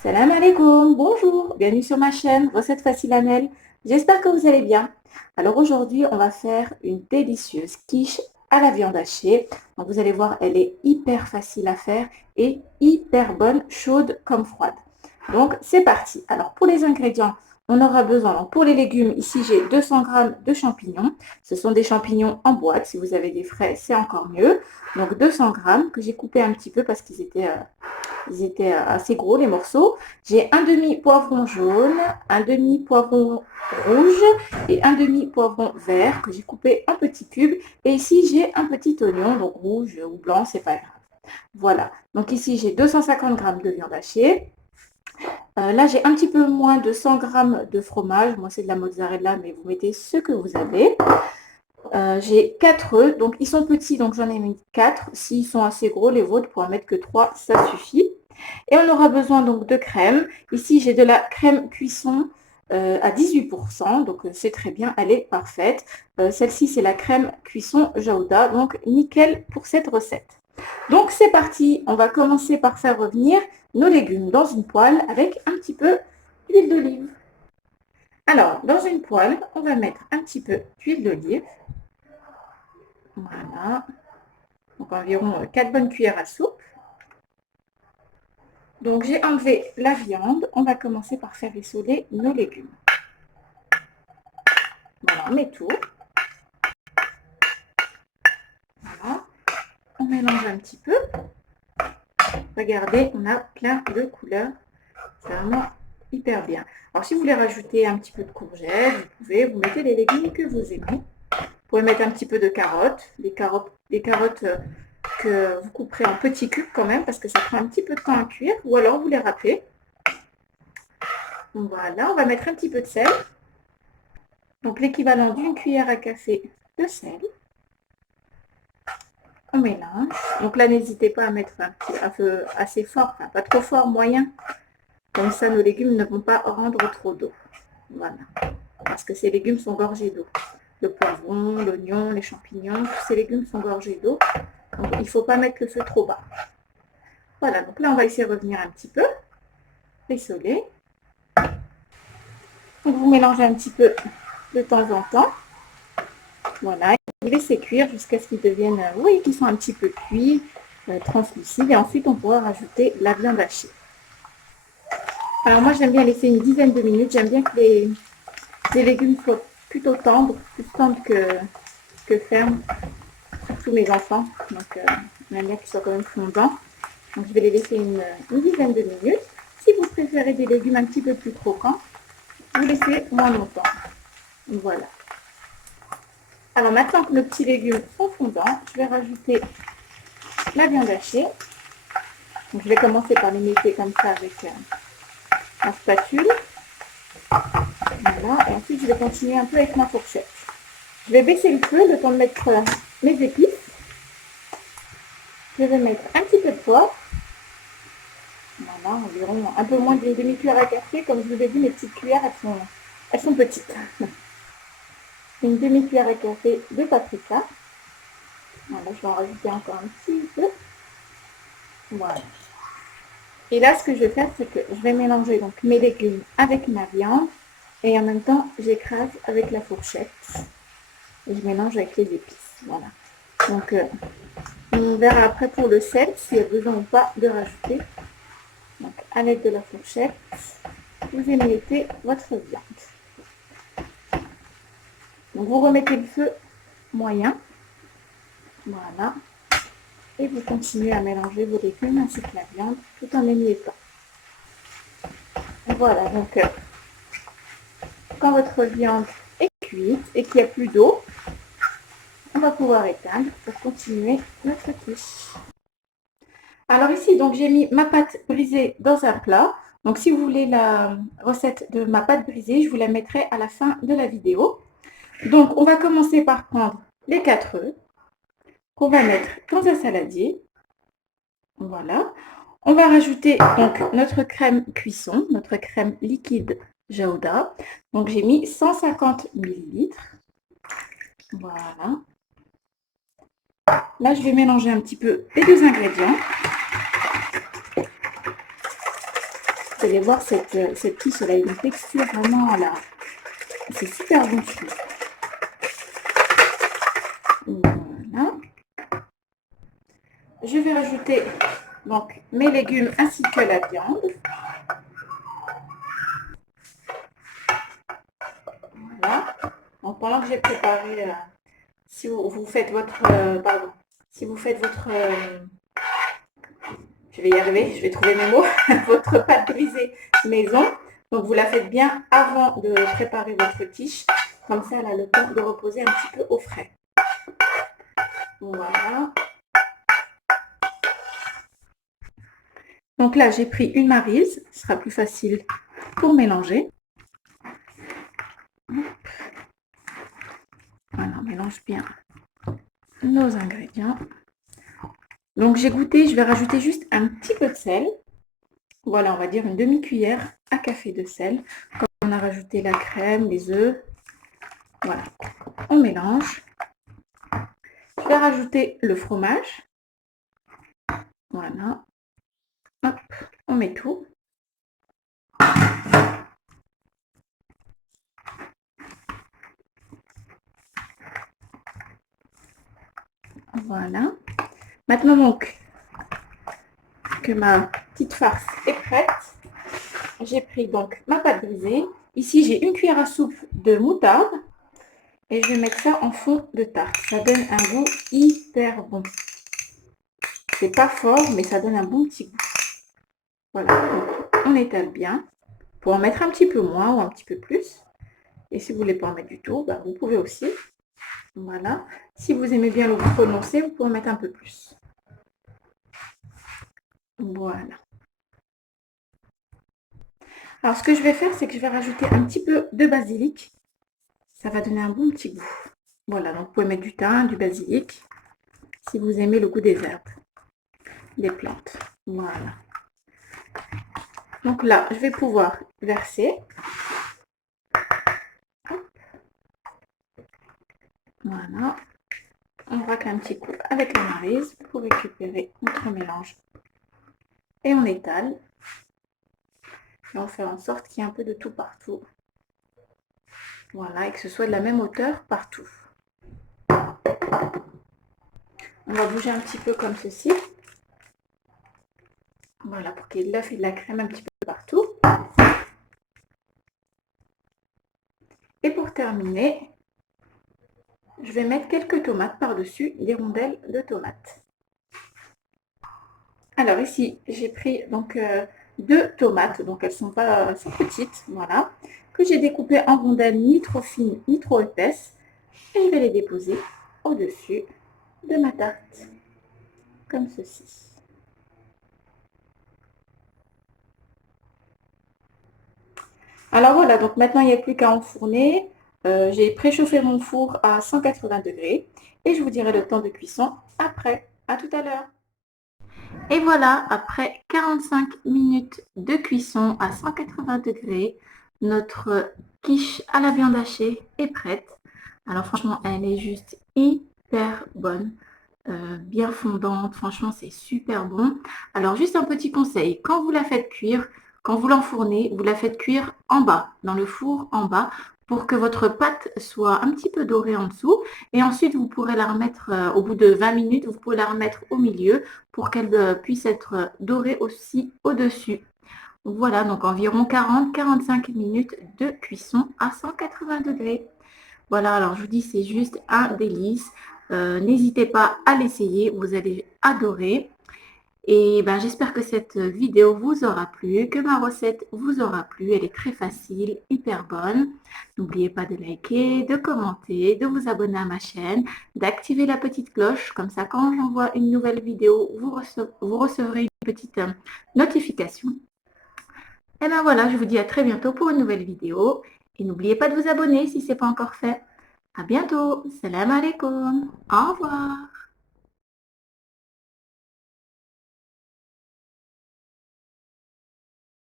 Salam alaikum, bonjour, bienvenue sur ma chaîne Recettes Faciles Amel. J'espère que vous allez bien. Alors aujourd'hui, on va faire une délicieuse quiche à la viande hachée. Donc vous allez voir, elle est hyper facile à faire et hyper bonne, chaude comme froide. Donc c'est parti. Alors pour les ingrédients, on aura besoin, donc pour les légumes, ici j'ai 200 g de champignons. Ce sont des champignons en boîte. Si vous avez des frais, c'est encore mieux. Donc 200 g que j'ai coupé un petit peu parce qu'ils étaient assez gros les morceaux. J'ai un demi-poivron jaune, un demi-poivron rouge et un demi-poivron vert que j'ai coupé en petits cubes. Et ici, j'ai un petit oignon, donc rouge ou blanc, c'est pas grave. Voilà, donc ici, j'ai 250 g de viande hachée. Là, j'ai un petit peu moins de 100 g de fromage. Moi, c'est de la mozzarella, mais vous mettez ce que vous avez. J'ai 4 œufs, donc ils sont petits, donc j'en ai mis 4. S'ils sont assez gros, les vôtres, pour en mettre que 3, ça suffit. Et on aura besoin donc de crème. Ici, j'ai de la crème cuisson à 18%, donc c'est très bien, elle est parfaite. Celle-ci, c'est la crème cuisson Jaouda, donc nickel pour cette recette. Donc c'est parti, on va commencer par faire revenir nos légumes dans une poêle avec un petit peu d'huile d'olive. Alors, dans une poêle, on va mettre un petit peu d'huile d'olive. Voilà, donc environ 4 bonnes cuillères à soupe. Donc j'ai enlevé la viande, on va commencer par faire rissoler nos légumes. Voilà, on met tout. Voilà, on mélange un petit peu. Regardez, on a plein de couleurs. C'est vraiment hyper bien. Alors si vous voulez rajouter un petit peu de courgettes, vous pouvez, vous mettez les légumes que vous aimez. Vous pouvez mettre un petit peu de carottes, des carottes que vous couperez en petits cubes quand même parce que ça prend un petit peu de temps à cuire, ou alors vous les râpez. Voilà, on va mettre un petit peu de sel. Donc l'équivalent d'une cuillère à café de sel. On mélange. Donc là, n'hésitez pas à mettre un feu assez fort, enfin, pas trop fort, moyen. Comme ça, nos légumes ne vont pas rendre trop d'eau. Voilà. Parce que ces légumes sont gorgés d'eau. Le poivron, l'oignon, les champignons, tous ces légumes sont gorgés d'eau. Donc il ne faut pas mettre le feu trop bas. Voilà, donc là, on va essayer de revenir un petit peu. Rissoler. Donc vous mélangez un petit peu de temps en temps. Voilà, vous laissez cuire jusqu'à ce qu'ils deviennent, oui, qu'ils sont un petit peu cuits, translucides. Et ensuite, on pourra rajouter la viande hachée. Alors moi, j'aime bien laisser une dizaine de minutes. J'aime bien que les légumes soient plutôt tendres, plus tendres que fermes, surtout mes enfants. Donc, j'aime bien qu'ils soient quand même fondants. Donc, je vais les laisser une dizaine de minutes. Si vous préférez des légumes un petit peu plus croquants, vous laissez moins longtemps. Voilà. Alors maintenant que nos petits légumes sont fondants, je vais rajouter la viande hachée. Donc, je vais commencer par les mettre comme ça avec ma spatule. Voilà. Et ensuite, je vais continuer un peu avec ma fourchette. Je vais baisser le feu le temps de mettre mes épices. Je vais mettre un petit peu de poivre. Voilà, environ un peu moins d'une demi-cuillère à café. Comme je vous ai dit, mes petites cuillères, elles sont petites. Une demi-cuillère à café de paprika. Voilà, je vais en rajouter encore un petit peu. Voilà. Et là, ce que je vais faire, c'est que je vais mélanger donc mes légumes avec ma viande. Et en même temps, j'écrase avec la fourchette. Et je mélange avec les épices. Voilà. Donc, on verra après pour le sel, s'il y a besoin ou pas de rajouter. Donc, à l'aide de la fourchette, vous émiettez votre viande. Donc, vous remettez le feu moyen. Voilà. Et vous continuez à mélanger vos légumes ainsi que la viande tout en émiettant. Voilà, donc quand votre viande est cuite et qu'il n'y a plus d'eau, on va pouvoir éteindre pour continuer notre quiche. Alors ici, donc j'ai mis ma pâte brisée dans un plat. Donc si vous voulez la recette de ma pâte brisée, je vous la mettrai à la fin de la vidéo. Donc on va commencer par prendre les 4 œufs qu'on va mettre dans un saladier. Voilà. On va rajouter donc notre crème cuisson, notre crème liquide Jaouda. Donc j'ai mis 150 ml. Voilà. Là, je vais mélanger un petit peu les deux ingrédients. Vous allez voir cette quiche, elle a une texture vraiment là. C'est super bon, je trouve. Voilà. Je vais rajouter donc mes légumes ainsi que la viande. Voilà. Donc pendant que j'ai préparé, si vous faites votre, pardon, si vous faites votre, je vais y arriver, je vais trouver mes mots, votre pâte brisée maison. Donc vous la faites bien avant de préparer votre quiche. Comme ça, elle a le temps de reposer un petit peu au frais. Voilà. Donc là, j'ai pris une maryse. Ce sera plus facile pour mélanger. Voilà, on mélange bien nos ingrédients. Donc j'ai goûté, je vais rajouter juste un petit peu de sel. Voilà, on va dire une demi-cuillère à café de sel. Comme on a rajouté la crème, les œufs. Voilà, on mélange. Je vais rajouter le fromage. Voilà. Hop, on met tout. Voilà. Maintenant donc que ma petite farce est prête, j'ai pris donc ma pâte brisée. Ici, j'ai une cuillère à soupe de moutarde. Et je vais mettre ça en fond de tarte. Ça donne un goût hyper bon. C'est pas fort, mais ça donne un bon petit goût. Voilà, donc on étale bien. Pour en mettre un petit peu moins ou un petit peu plus. Et si vous voulez pas en mettre du tout, bah, vous pouvez aussi. Voilà. Si vous aimez bien le goût prononcé, vous pouvez en mettre un peu plus. Voilà. Alors, ce que je vais faire, c'est que je vais rajouter un petit peu de basilic. Ça va donner un bon petit goût. Voilà, donc vous pouvez mettre du thym, du basilic, si vous aimez le goût des herbes, des plantes. Voilà. Donc là, je vais pouvoir verser. Voilà. On racle un petit coup avec la maryse pour récupérer notre mélange. Et on étale. Et on fait en sorte qu'il y ait un peu de tout partout. Voilà, et que ce soit de la même hauteur partout. On va bouger un petit peu comme ceci. Voilà, pour qu'il y ait de l'œuf et de la crème un petit peu partout. Et pour terminer, je vais mettre quelques tomates par-dessus, des rondelles de tomates. Alors ici, j'ai pris donc 2 tomates, donc elles sont pas sont petites, voilà, que j'ai découpées en rondelles ni trop fines ni trop épaisses. Et je vais les déposer au-dessus de ma tarte, comme ceci. Alors voilà, donc maintenant il n'y a plus qu'à enfourner. J'ai préchauffé mon four à 180 degrés et je vous dirai le temps de cuisson après. À tout à l'heure. Et voilà, après 45 minutes de cuisson à 180 degrés, notre quiche à la viande hachée est prête. Alors franchement, elle est juste hyper bonne. Bien fondante, franchement c'est super bon. Alors juste un petit conseil, quand vous la faites cuire, quand vous l'enfournez, vous la faites cuire en bas, dans le four en bas, pour que votre pâte soit un petit peu dorée en dessous. Et ensuite, vous pourrez la remettre, au bout de 20 minutes, vous pouvez la remettre au milieu pour qu'elle puisse être dorée aussi au-dessus. Voilà, donc environ 40-45 minutes de cuisson à 180 degrés. Voilà, alors je vous dis, c'est juste un délice. N'hésitez pas à l'essayer, vous allez adorer. Et ben, j'espère que cette vidéo vous aura plu, que ma recette vous aura plu. Elle est très facile, hyper bonne. N'oubliez pas de liker, de commenter, de vous abonner à ma chaîne, d'activer la petite cloche. Comme ça, quand j'envoie une nouvelle vidéo, vous recevrez une petite notification. Et ben voilà, je vous dis à très bientôt pour une nouvelle vidéo. Et n'oubliez pas de vous abonner si ce n'est pas encore fait. À bientôt. Salam alaikum. Au revoir.